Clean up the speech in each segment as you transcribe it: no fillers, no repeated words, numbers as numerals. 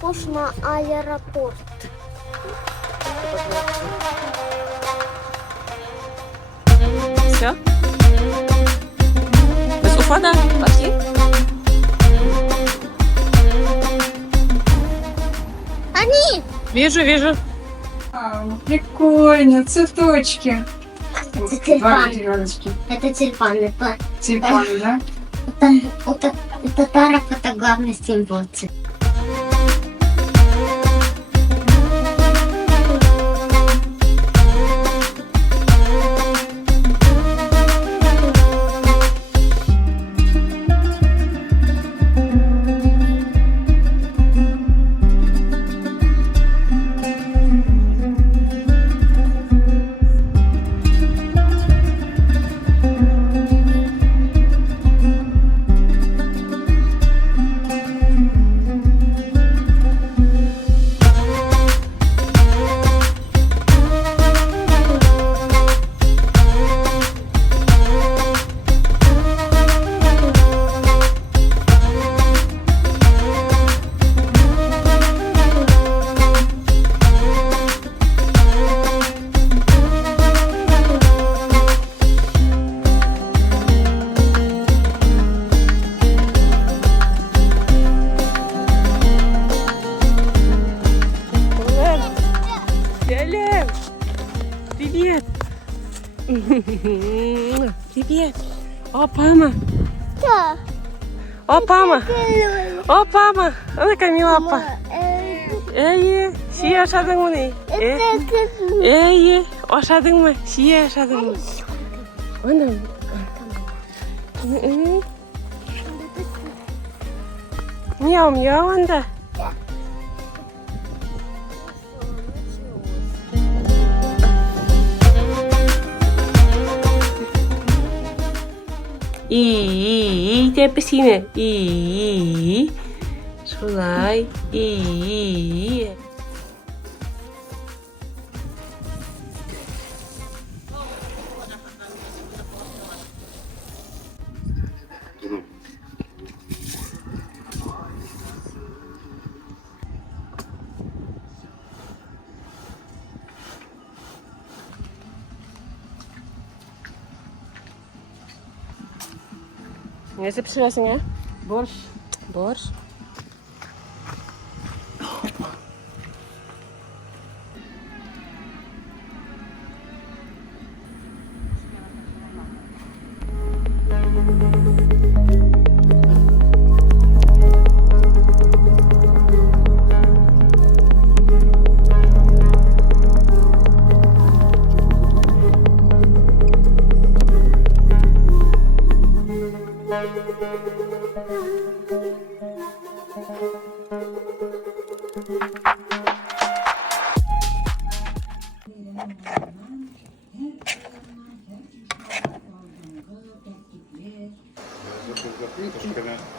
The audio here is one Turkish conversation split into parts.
похож на аэропорт. Все? Из Уфа, да? Пошли? Они! Вижу, вижу. Прикольно, цветочки. Это Два тюльпаны. пятерочки. Это тюльпаны. Тюльпаны, да? У татаров это главный символ. Лялем! Привет! Привет! Опама! Да. Опама! Опама! Ana Camila apa? İyi, şey yaşadın mı ne? İyi, yaşadın mı? Şey yaşadın mı? Anam. Мяу, мяу, anda. İyi, tepesine. İyi. Şuray. İyi. Ne pişiriyorsun ya? Борщ. Борщ.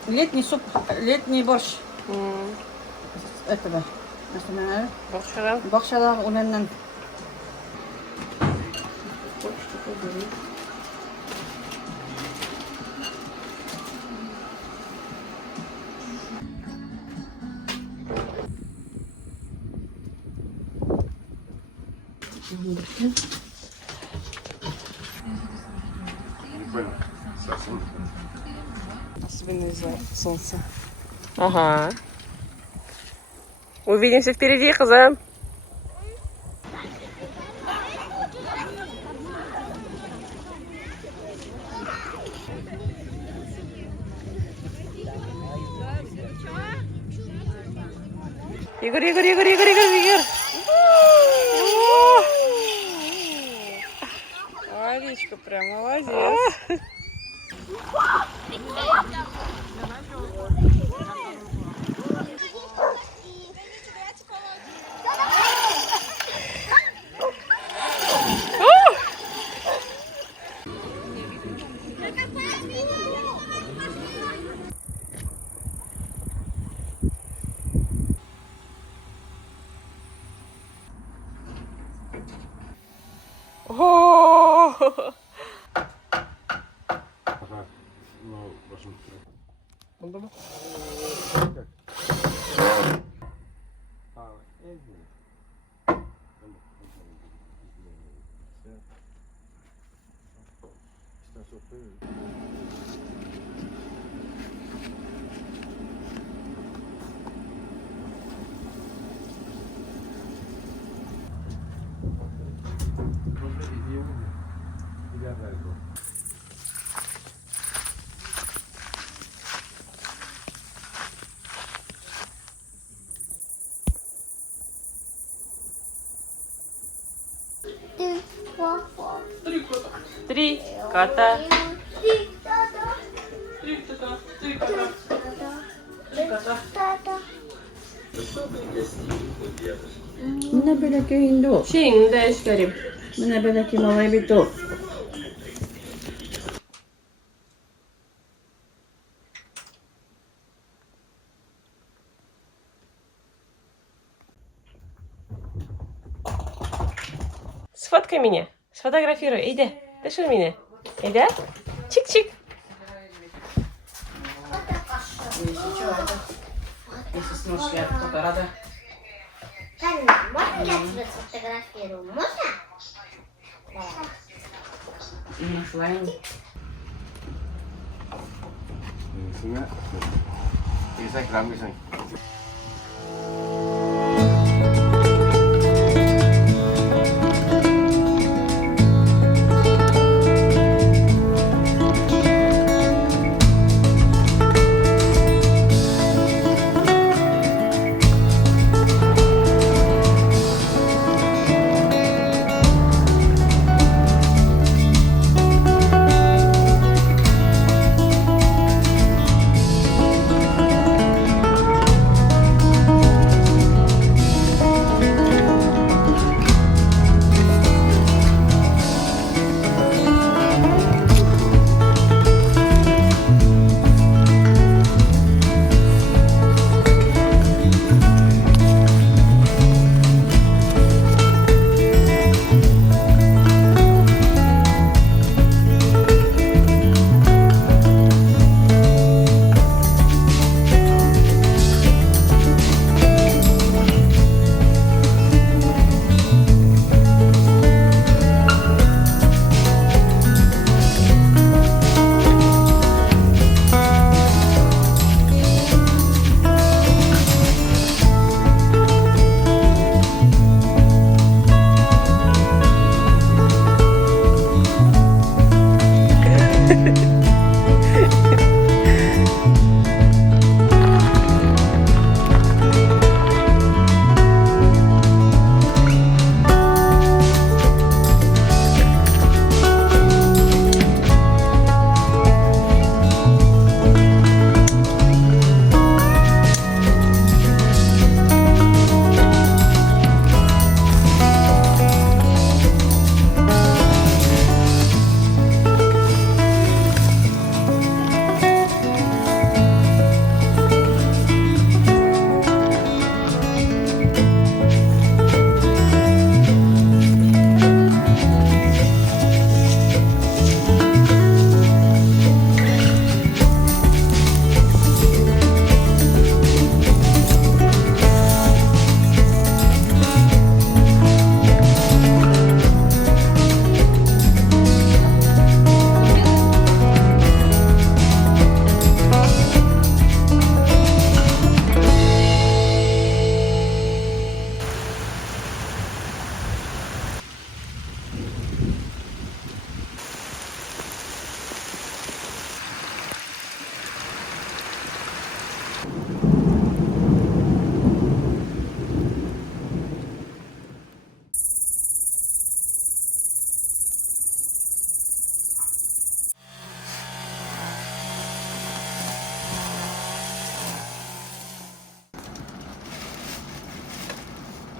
Летний суп, летний борщ. Этого. Бокшадан. Бакчалар унаннан. Особенно из-за солнца. Ага. Увидимся впереди, Казан. Игорь, Игорь, Игорь, Игорь, Игорь, Игорь. Аличка прям молодец. О! Ти папа. Три кота. Тата. Minä belki Indo. Şimdi eşkerim. Minä belki Malay Bito. Сфоткай меня. Сфотографируй. Иди. Дыши меня. Иди. Чик-чик. Если сможешь, кто-то рада. Танна, можно я тебя сфотографирую? Можно? Флайн. Sini. Bisa gramis nih.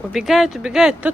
Убегает, убегает. Тут.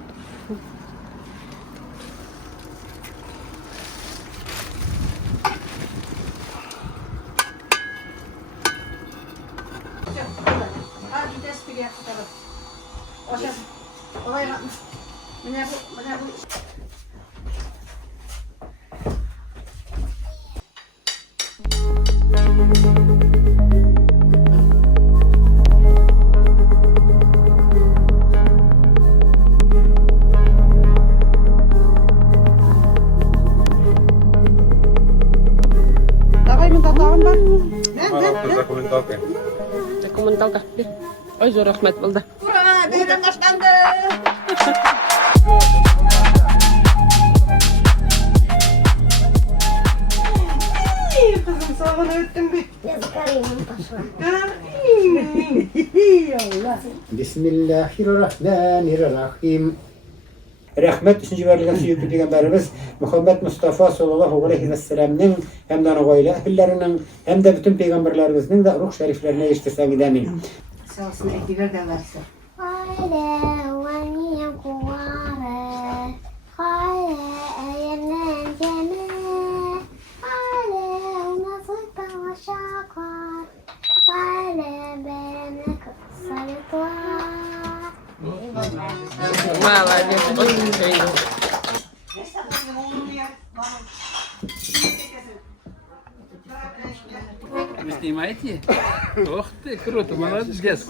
Okey. Komentalka. Ой, зор рахмет булды. Ура! Бәйрәм башланды! Kızım sağ öttüm bir. Yazıkarıyım paşa. Bismillahirrahmanirrahim. Rahmet üçüncü verilgen süyüklü Peygamberimiz Muhammed Mustafa sallallahu aleyhi ve sellem'nin hem de oğayla ehillerinin hem de bütün peygamberlerimizin de ruh şeriflerine yetiştirsen gidemin. Sağ olsun ekliver de versin. Hayre vaniye kuvare. Hayre eyenen cene. Hayre unasıkta vaşakar. Hayre bene sarıklar. Молодец. Ой, ой. Вы снимаете? Ух ты, круто, молодец.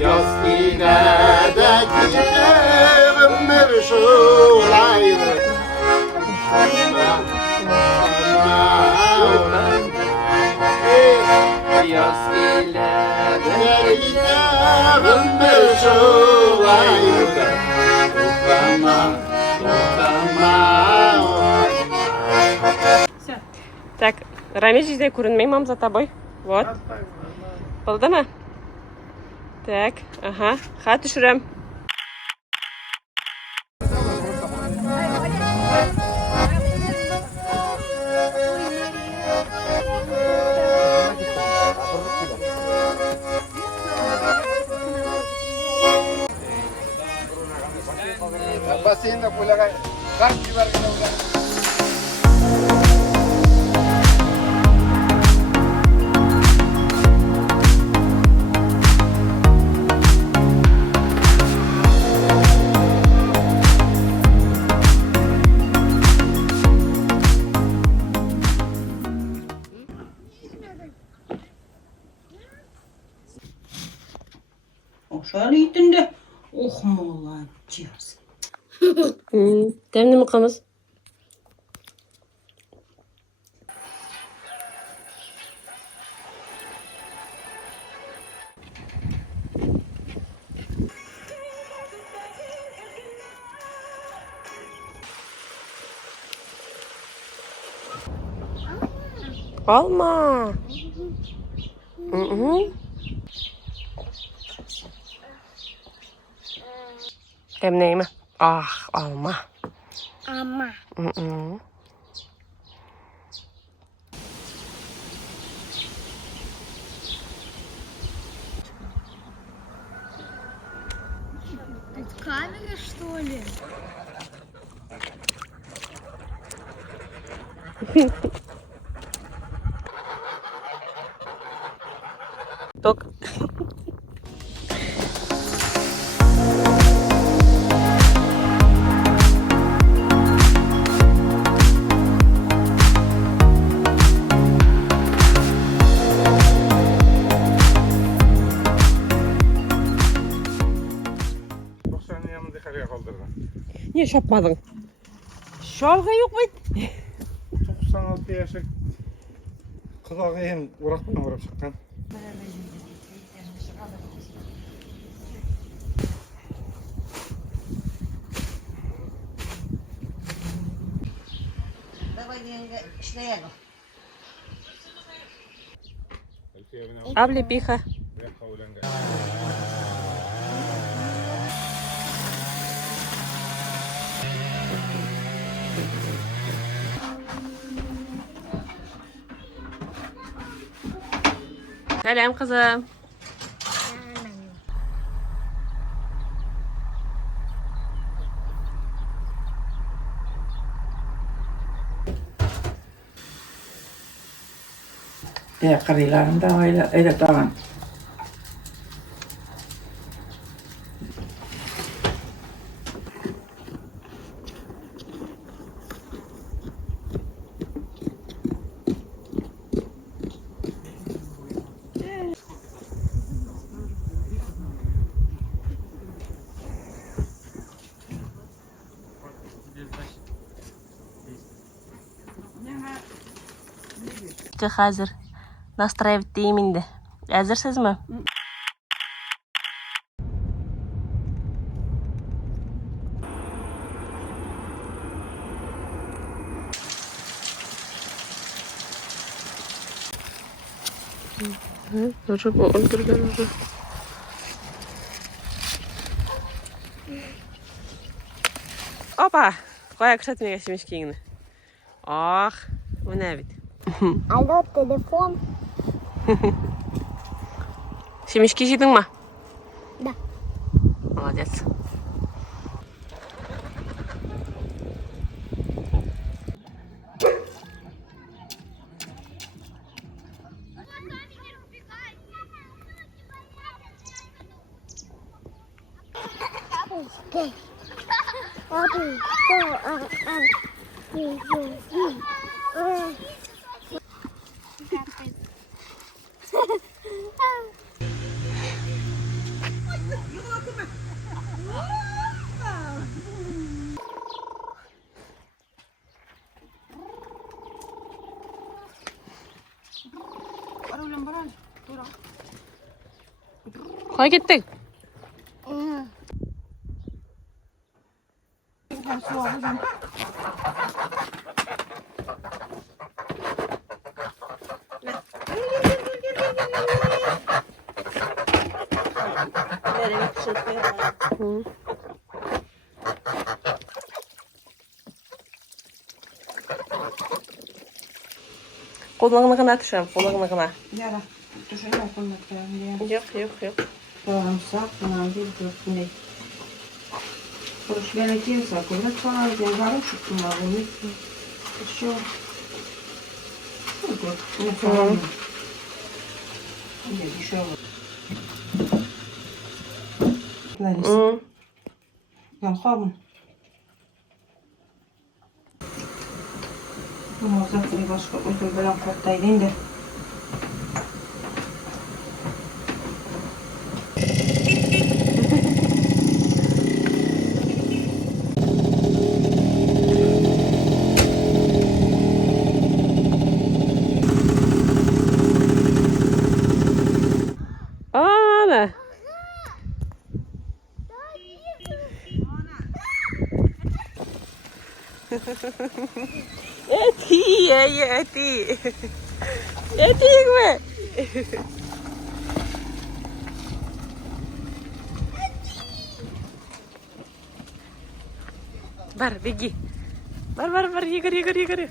Yaz ilerideki ömür şulaydı. Yaz ilerideki ömür şulaydı. Так, Рамиль здесь күренмей, мам, за тобой. Вот. Булдымы? Так, ага. Хат төшерәм. Basayım da kulağa kart gibi arkadaşlar. Ошар итінде молодец. Тәмлеме кымыз? Алма. Тәмлеме? Ах, алма. Ama. Камера, что ли? Ток. Senin yanında kaleye kaldırdın. Niye şapmadın? Şalga yok mu? 96 yaşı kıza kıyın uğraktan vurup çıkan. Облепиха. Selam kızım. Karılarım da öyle tamam. Hazır. Настраивать дейм инде. Әзірсізме? Acaba öldürgen mi? Опа! Koy akışat mega şimiş kiyini. Ah, bu ne bit? Алло, телефон. Şimişki жидin mi? Да. Молодец. Koy gittik. Hı. Kollarını gına düşen, kollarını gına. Yara. Düşünüyorum konuda. Yok. Sarımsak, bir dörtünde. Kuruş belediye sakınca çoğal diye varım çıktım abi. Şu. Ne sorun? Bir şey olur. Larissa. Hı. Yalqabın. Bunu zaten başka usul bilen korktaydın da. Ana. Eti, eti. Eti mi? Бар, беги. Бар, Игорь.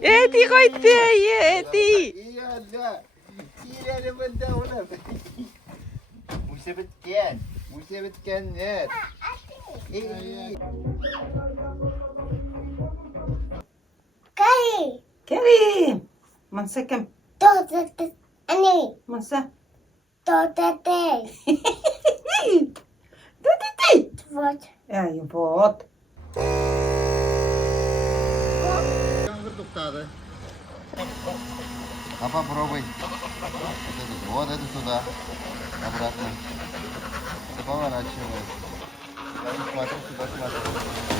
Eti koydu, eti. Iya, Kira benda ulah. Musa bitken net. Кай, Kerim. Mansa kem? кто-то, они, Mansa. кто-то ты. Вот. Ay, вот. Apa пробуй. Вот это сюда. Обратно. Поворачивай. Смотри сюда, смотри.